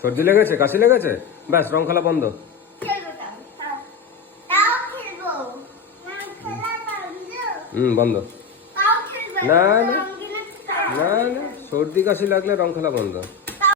সর্দি লেগেছে, কাশি লেগেছে, ব্যাস রং খেলা বন্ধ। বন্ধ। না না না না, সর্দি কাশি লাগলে রং খেলা বন্ধ।